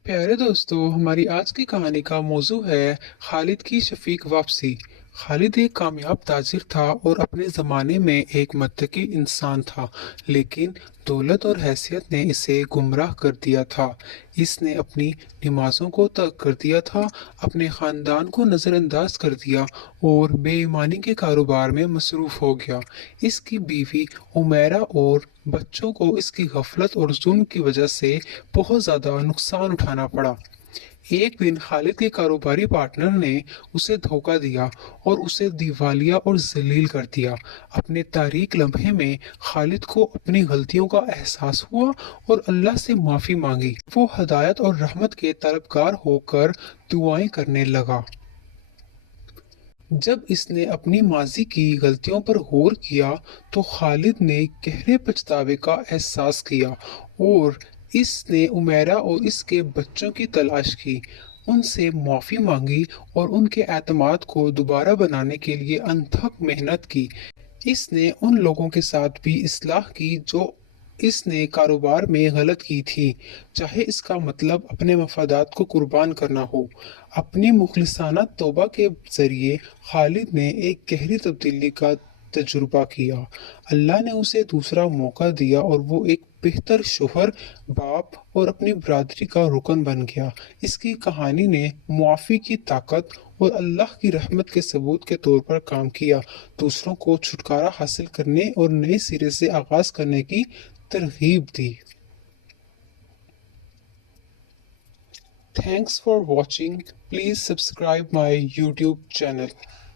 پیارے دوستو، ہماری آج کی کہانی کا موضوع ہے خالد کی شفیق واپسی۔ خالد ایک کامیاب تاجر تھا اور اپنے زمانے میں ایک متقی انسان تھا، لیکن دولت اور حیثیت نے اسے گمراہ کر دیا تھا۔ اس نے اپنی نمازوں کو ترک کر دیا تھا، اپنے خاندان کو نظر انداز کر دیا اور بے ایمانی کے کاروبار میں مصروف ہو گیا۔ اس کی بیوی عمیرہ اور بچوں کو اس کی غفلت اور ظلم کی وجہ سے بہت زیادہ نقصان اٹھانا پڑا۔ ایک دن خالد کے کاروباری پارٹنر نے اسے دھوکہ دیا اور اسے دیوالیہ اور ذلیل کر دیا۔ اپنے تاریک لمحے میں خالد کو اپنی غلطیوں کا احساس ہوا اور اللہ سے معافی مانگی۔ وہ ہدایت اور رحمت کے طلبگار ہو کر دعائیں کرنے لگا۔ جب اس نے اپنی ماضی کی غلطیوں پر غور کیا تو خالد نے گہرے پچھتاوے کا احساس کیا اور اس نے عمیرہ اور اس کے بچوں کی تلاش کی، ان سے معافی مانگی اور ان کے اعتماد کو دوبارہ بنانے کے لیے انتھک محنت کی۔ اس نے ان لوگوں کے ساتھ بھی اصلاح کی جو اس نے کاروبار میں غلط کی تھی، چاہے اس کا مطلب اپنے مفادات کو قربان کرنا ہو۔ اپنی مخلصانہ توبہ کے ذریعے خالد نے ایک گہری تبدیلی کا تجربہ کیا۔ اللہ نے اسے دوسرا موقع دیا اور وہ ایک بہتر شوہر، باپ اور اپنی برادری کا رکن بن گیا۔ اس کی کہانی نے معافی کی طاقت اور اللہ کی رحمت کے ثبوت کے طور پر کام کیا، دوسروں کو چھٹکارا حاصل کرنے اور نئے سرے سے آغاز کرنے کی ترغیب دی۔ Thanks for watching. Please subscribe my YouTube channel.